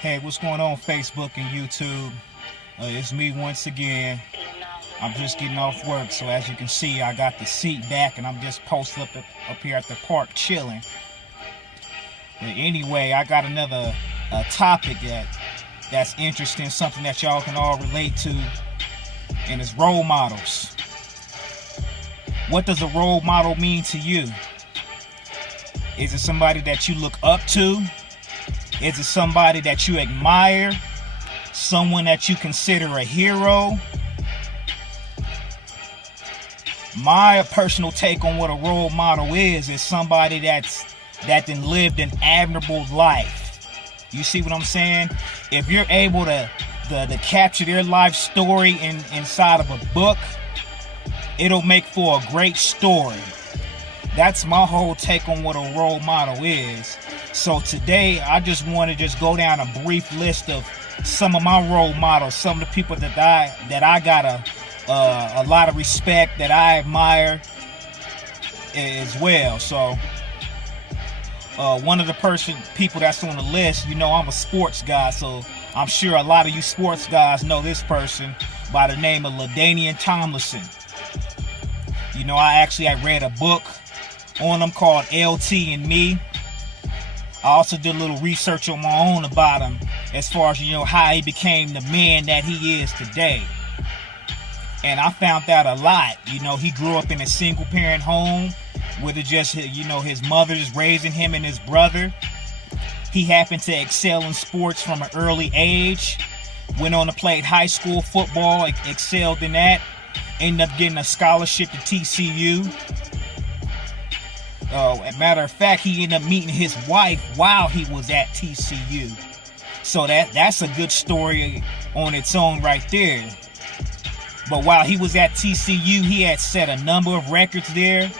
Hey, what's going on Facebook and YouTube? It's me once again. I'm just getting off work, so as you can see, I got the seat back and I'm just posted up here at the park chilling. But anyway, I got another topic that's interesting, something that y'all can all relate to, and it's role models. What does a role model mean to you? Is it somebody that you look up to? Is it somebody that you admire? Someone that you consider a hero? My personal take on what a role model is somebody that then lived an admirable life. You see what I'm saying? If you're able to capture their life story inside of a book, it'll make for a great story. That's my whole take on what a role model is. So today, I just want to go down a brief list of some of my role models, some of the people that I got a lot of respect, that I admire as well. So one of the people that's on the list, I'm a sports guy, so I'm sure a lot of you sports guys know this person by the name of LaDainian Tomlinson. I read a book on him called LT and Me. I also did a little research on my own about him as far as, how he became the man that he is today. And I found out a lot. He grew up in a single parent home with just, his mother just raising him and his brother. He happened to excel in sports from an early age. Went on to play high school football, excelled in that. Ended up getting a scholarship to TCU. As a matter of fact, he ended up meeting his wife while he was at TCU. So that's a good story on its own right there. But while he was at TCU, he had set a number of records there.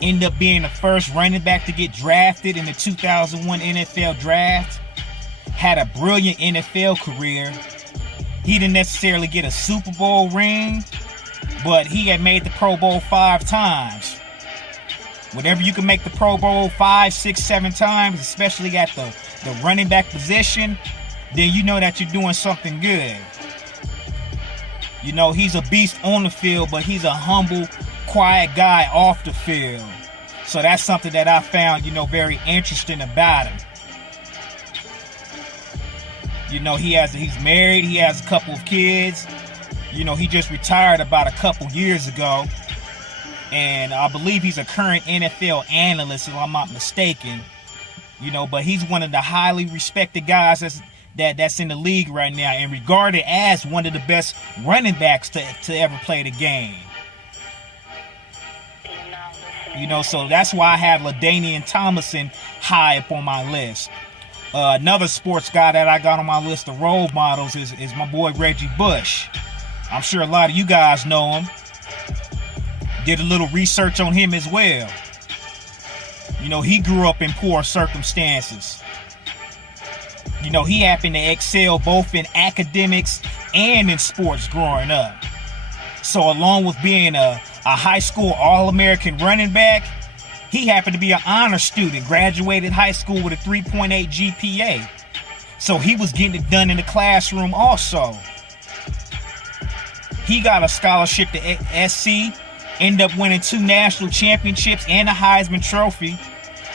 Ended up being the first running back to get drafted in the 2001 NFL draft. Had a brilliant NFL career. He didn't necessarily get a Super Bowl ring, but he had made the Pro Bowl 5 times. Whenever you can make the Pro Bowl 5, 6, 7 times, especially at the running back position, then you know that you're doing something good. He's a beast on the field, but he's a humble, quiet guy off the field. So that's something that I found, very interesting about him. He's married, he has a couple of kids. He just retired about a couple years ago. And I believe he's a current NFL analyst, if I'm not mistaken. But he's one of the highly respected guys that's in the league right now, and regarded as one of the best running backs to ever play the game. So that's why I have LaDainian Tomlinson high up on my list. Another sports guy that I got on my list of role models is my boy Reggie Bush. I'm sure a lot of you guys know him. Did a little research on him as well. He grew up in poor circumstances. He happened to excel both in academics and in sports growing up. So along with being a high school All-American running back, he happened to be an honor student, graduated high school with a 3.8 GPA. So he was getting it done in the classroom also. He got a scholarship to SC, ended up winning 2 national championships and a Heisman Trophy.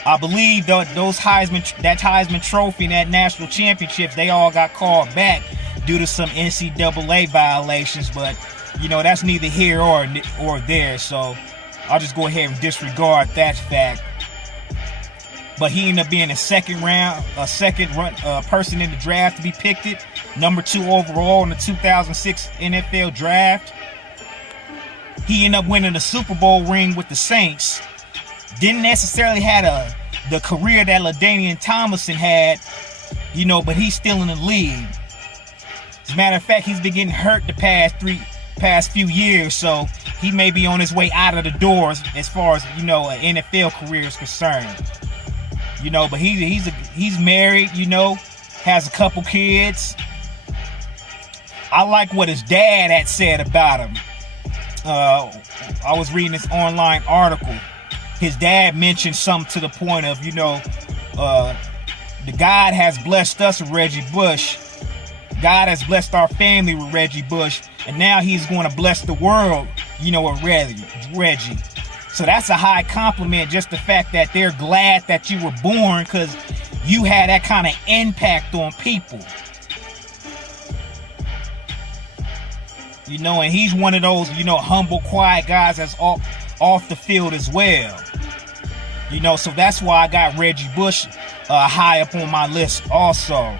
I believe that Heisman Trophy and that national championships, they all got called back due to some NCAA violations, but that's neither here or there, so I'll just go ahead and disregard that fact. But he ended up being a second person in the draft to be picked it, number 2 overall in the 2006 NFL draft. He ended up winning a Super Bowl ring with the Saints. Didn't necessarily have the career that LaDainian Tomlinson had, but he's still in the league. As a matter of fact, he's been getting hurt the past few years, so he may be on his way out of the doors as far as an NFL career is concerned. But he's married, has a couple kids. I like what his dad had said about him. I was reading this online article. His dad mentioned something to the point of, the God has blessed us with Reggie Bush. God has blessed our family with Reggie Bush. And now he's going to bless the world, with Reggie. So that's a high compliment, just the fact that they're glad that you were born because you had that kind of impact on people. And he's one of those, humble, quiet guys that's off the field as well. So that's why I got Reggie Bush high up on my list also.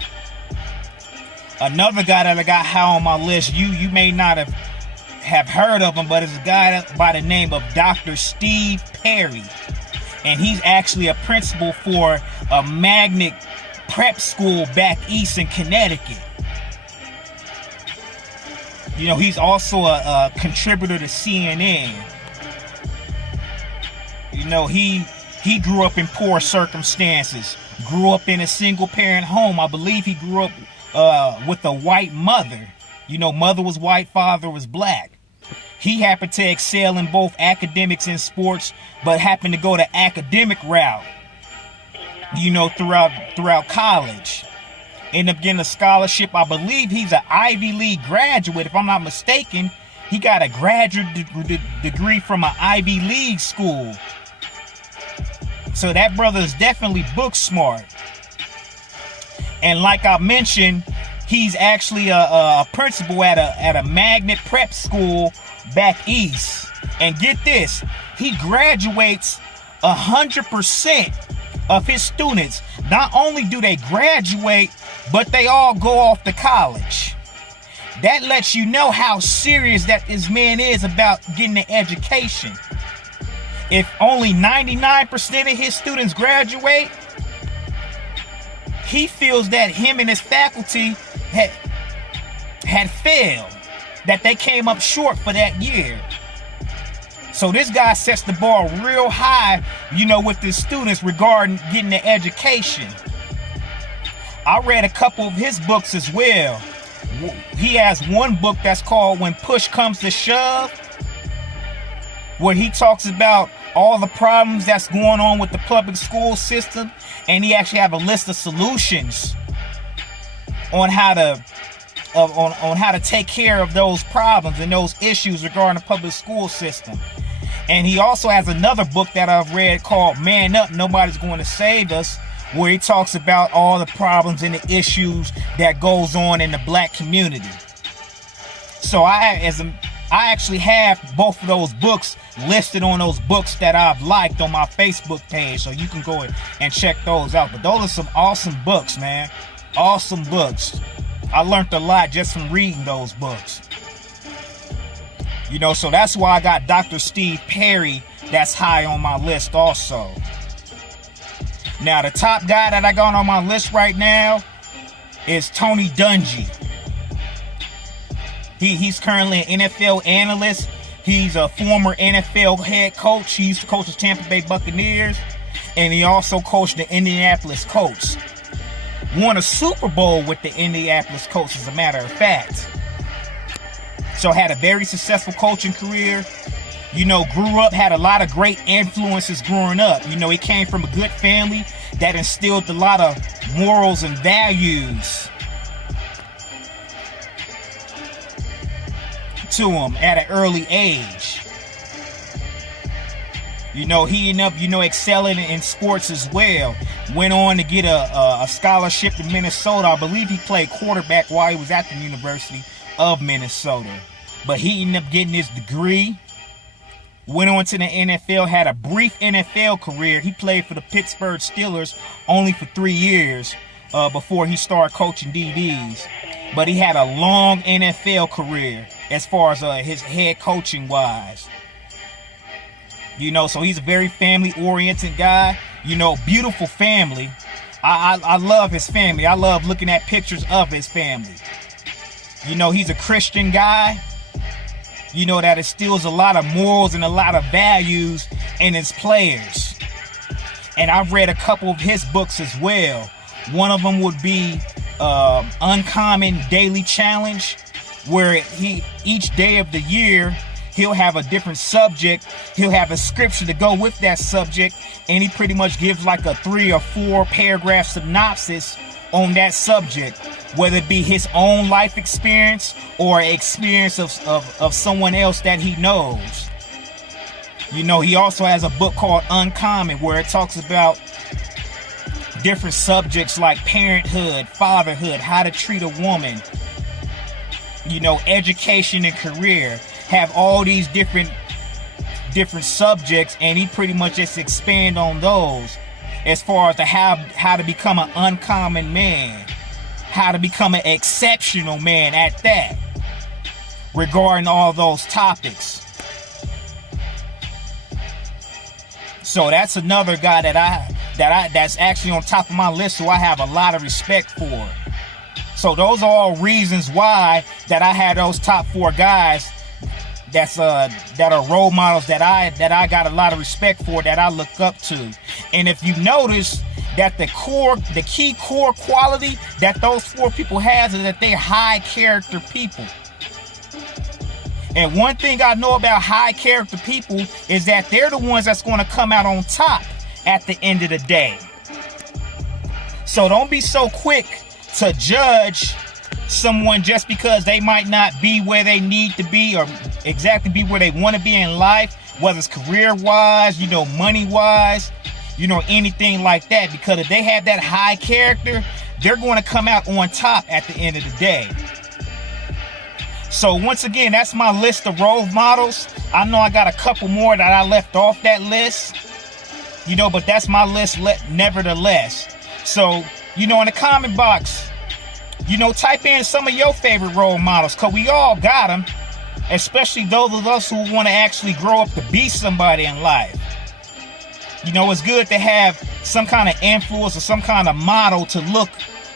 Another guy that I got high on my list, you may not have heard of him, but it's a guy by the name of Dr. Steve Perry. And he's actually a principal for a magnet prep school back east in Connecticut. He's also a contributor to CNN. He grew up in poor circumstances, grew up in a single parent home. I believe he grew up with a white mother. Mother was white, father was black. He happened to excel in both academics and sports, but happened to go the academic route, throughout college. Ended up getting a scholarship. I believe he's an Ivy League graduate, if I'm not mistaken. He got a graduate degree from an Ivy League school. So that brother is definitely book smart. And like I mentioned, he's actually a principal at a magnet prep school back east. And get this, he graduates 100% of his students. Not only do they graduate, but they all go off to college. That lets you know how serious that this man is about getting an education. If only 99% of his students graduate, he feels that him and his faculty had failed, that they came up short for that year. So this guy sets the bar real high, with his students regarding getting an education. I read a couple of his books as well. He has one book that's called When Push Comes to Shove, where he talks about all the problems that's going on with the public school system, and he actually have a list of solutions on how to take care of those problems and those issues regarding the public school system. And he also has another book that I've read called Man Up, Nobody's Going to Save Us, where he talks about all the problems and the issues that goes on in the black community. So I actually have both of those books listed on those books that I've liked on my Facebook page, so you can go and check those out. But those are some awesome books, man. Awesome books. I learned a lot just from reading those books. So that's why I got Dr. Steve Perry that's high on my list also. Now, the top guy that I got on my list right now is Tony Dungy. He's currently an NFL analyst. He's a former NFL head coach. He used to coach the Tampa Bay Buccaneers. And he also coached the Indianapolis Colts. Won a Super Bowl with the Indianapolis Colts, as a matter of fact. So had a very successful coaching career. Grew up, had a lot of great influences growing up. He came from a good family that instilled a lot of morals and values to him at an early age. He ended up, excelling in sports as well. Went on to get a scholarship to Minnesota. I believe he played quarterback while he was at the University of Minnesota. But he ended up getting his degree. Went on to the NFL, had a brief NFL career. He played for the Pittsburgh Steelers only for 3 years before he started coaching DBs. But he had a long NFL career as far as his head coaching wise. So he's a very family-oriented guy. Beautiful family. I love his family. I love looking at pictures of his family. He's a Christian guy. That instills a lot of morals and a lot of values in his players. And I've read a couple of his books as well. One of them would be Uncommon Daily Challenge, where each day of the year, he'll have a different subject. He'll have a scripture to go with that subject, and he pretty much gives like a 3 or 4 paragraph synopsis on that subject, whether it be his own life experience or experience of someone else that he knows. You know, he also has a book called Uncommon, where it talks about different subjects like parenthood, fatherhood, how to treat a woman, you know, education and career. Have all these different subjects, and he pretty much just expand on those as far as how to become an uncommon man, how to become an exceptional man at that, regarding all those topics. So that's another guy that's actually on top of my list, who I have a lot of respect for. So those are all reasons why that I had those top 4 guys that are role models that I got a lot of respect for, that I look up to. And if you notice that the key core quality that those 4 people has is that they're high character people. And one thing I know about high character people is that they're the ones that's going to come out on top at the end of the day. So don't be so quick to judge someone just because they might not be where they need to be, or exactly be where they want to be in life, whether it's career wise, you know, money wise, you know, anything like that. Because if they have that high character, they're going to come out on top at the end of the day. So once again, that's my list of role models. I know I got a couple more that I left off that list, you know, but that's my list nevertheless. So, you know, in the comment box, you know, type in some of your favorite role models, because we all got them, especially those of us who want to actually grow up to be somebody in life. You know, it's good to have some kind of influence or some kind of model to look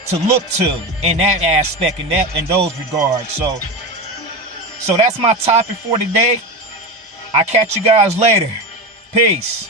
to in that aspect, in those regards. So that's my topic for today. I'll catch you guys later. Peace.